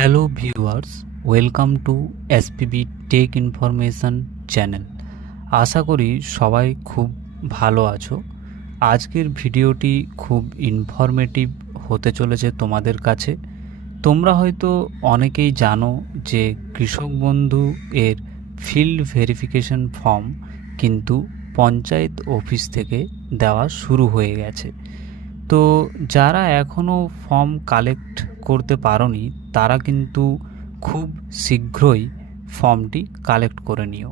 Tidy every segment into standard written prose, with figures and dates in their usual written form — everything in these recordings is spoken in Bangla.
Hello viewers, welcome to SPB tech information channel. আশা করি সবাই খুব ভালো আছো। আজকের ভিডিওটি খুব ইনফরমেটিভ হতে চলেছে তোমাদের কাছে। তোমরা হয়তো অনেকেই জানো যে কৃষক বন্ধু এর ফিল্ড ভেরিফিকেশন ফর্ম কিন্তু পঞ্চায়েত অফিস থেকে দেওয়া শুরু হয়ে গেছে। তো যারা এখনও ফর্ম কালেক্ট করতে পারোনি তারা কিন্তু খুব শীঘ্রই ফর্মটি কালেক্ট করে নিও,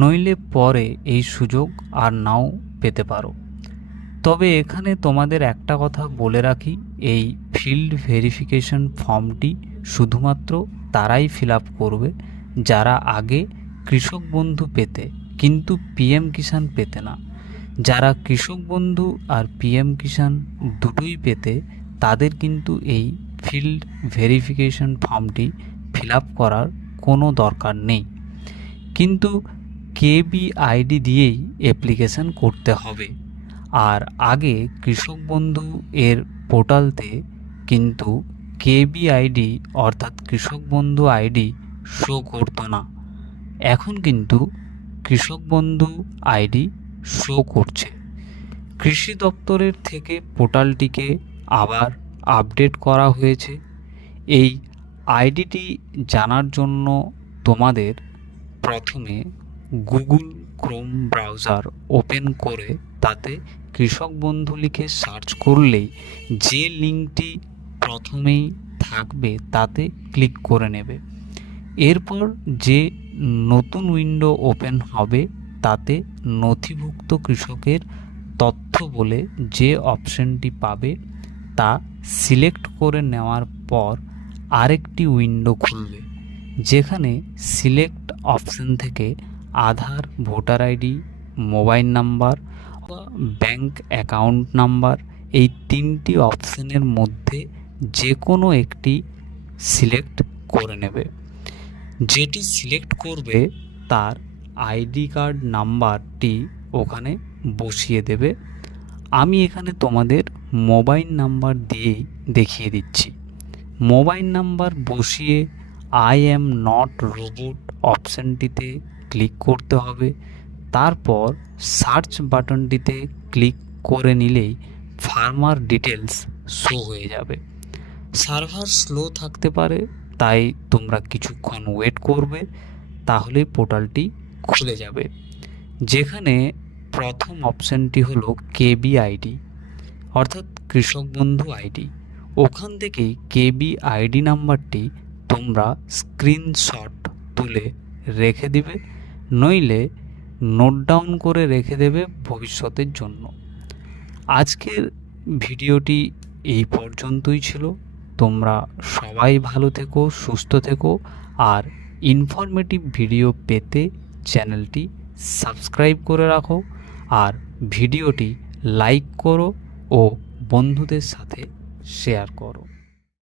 নইলে পরে এই সুযোগ আর নাও পেতে পারো। তবে এখানে তোমাদের একটা কথা বলে রাখি, এই ফিল্ড ভেরিফিকেশন ফর্মটি শুধুমাত্র তারাই ফিল আপ করবে যারা আগে কৃষক বন্ধু পেতে কিন্তু পিএম কিষাণ পেতে না। যারা কৃষক বন্ধু আর পিএম কিষাণ দুটোই পেতে তাদের কিন্তু এই ফিল্ড ভেরিফিকেশন ফর্মটি ফিল আপ করার কোনো দরকার নেই, কিন্তু কেবিআইডি দিয়েই অ্যাপ্লিকেশান করতে হবে। আর আগে কৃষক বন্ধু এর পোর্টালতে কিন্তু কেবিআইডি অর্থাৎ কৃষক বন্ধু আইডি শো করতো না, এখন কিন্তু কৃষক বন্ধু আইডি শো করছে। কৃষি দপ্তরের থেকে পোর্টালটিকে আবার আপডেট করা হয়েছে। এই আইডিটি জানার জন্য তোমাদের প্রথমে গুগল ক্রোম ব্রাউজার ওপেন করে তাতে কৃষক বন্ধু লিখে সার্চ করলেই যে লিঙ্কটি প্রথমেই থাকবে তাতে ক্লিক করে নেবে। এরপর যে নতুন উইন্ডো ওপেন হবে তাতে নথিভুক্ত কৃষকের তথ্য বলে যে অপশনটি পাবে তা সিলেক্ট করে নেওয়ার পর আরেকটি উইন্ডো খুলবে, যেখানে সিলেক্ট অপশন থেকে আধার, ভোটার আইডি, মোবাইল নাম্বার বা ব্যাংক অ্যাকাউন্ট নাম্বার এই তিনটি অপশনের মধ্যে যে কোনো একটি সিলেক্ট করে নেবে। যেটি সিলেক্ট করবে তার আইডি কার্ড নাম্বারটি ওখানে বসিয়ে দেবে। আমি এখানে তোমাদের মোবাইল নাম্বার দিয়েই দেখিয়ে দিচ্ছি। মোবাইল নাম্বার বসিয়ে আই অ্যাম নট রোবট অপশানটিতে ক্লিক করতে হবে। তারপর সার্চ বাটনটিতে ক্লিক করে নিলেই ফার্মার ডিটেলস শো হয়ে যাবে। সার্ভার স্লো থাকতে পারে, তাই তোমরা কিছুক্ষণ ওয়েট করবে, তাহলে পোর্টালটি খুলে যাবে। যেখানে প্রথম অপশানটি হলো কেবিআইডি অর্থাৎ কৃষক বন্ধু আইডি, ওখান থেকেই কেবিআইডি নাম্বারটি তোমরা স্ক্রিনশট তুলে রেখে দিবে, নইলে নোট ডাউন করে রেখে দেবে ভবিষ্যতের জন্য। আজকের ভিডিওটি এই পর্যন্তই ছিল। তোমরা সবাই ভালো থেকো, সুস্থ থেকো, আর ইনফরমেটিভ ভিডিও পেতে চ্যানেলটি সাবস্ক্রাইব করে রাখো, আর ভিডিওটি লাইক করো ও বন্ধুদের সাথে শেয়ার করো।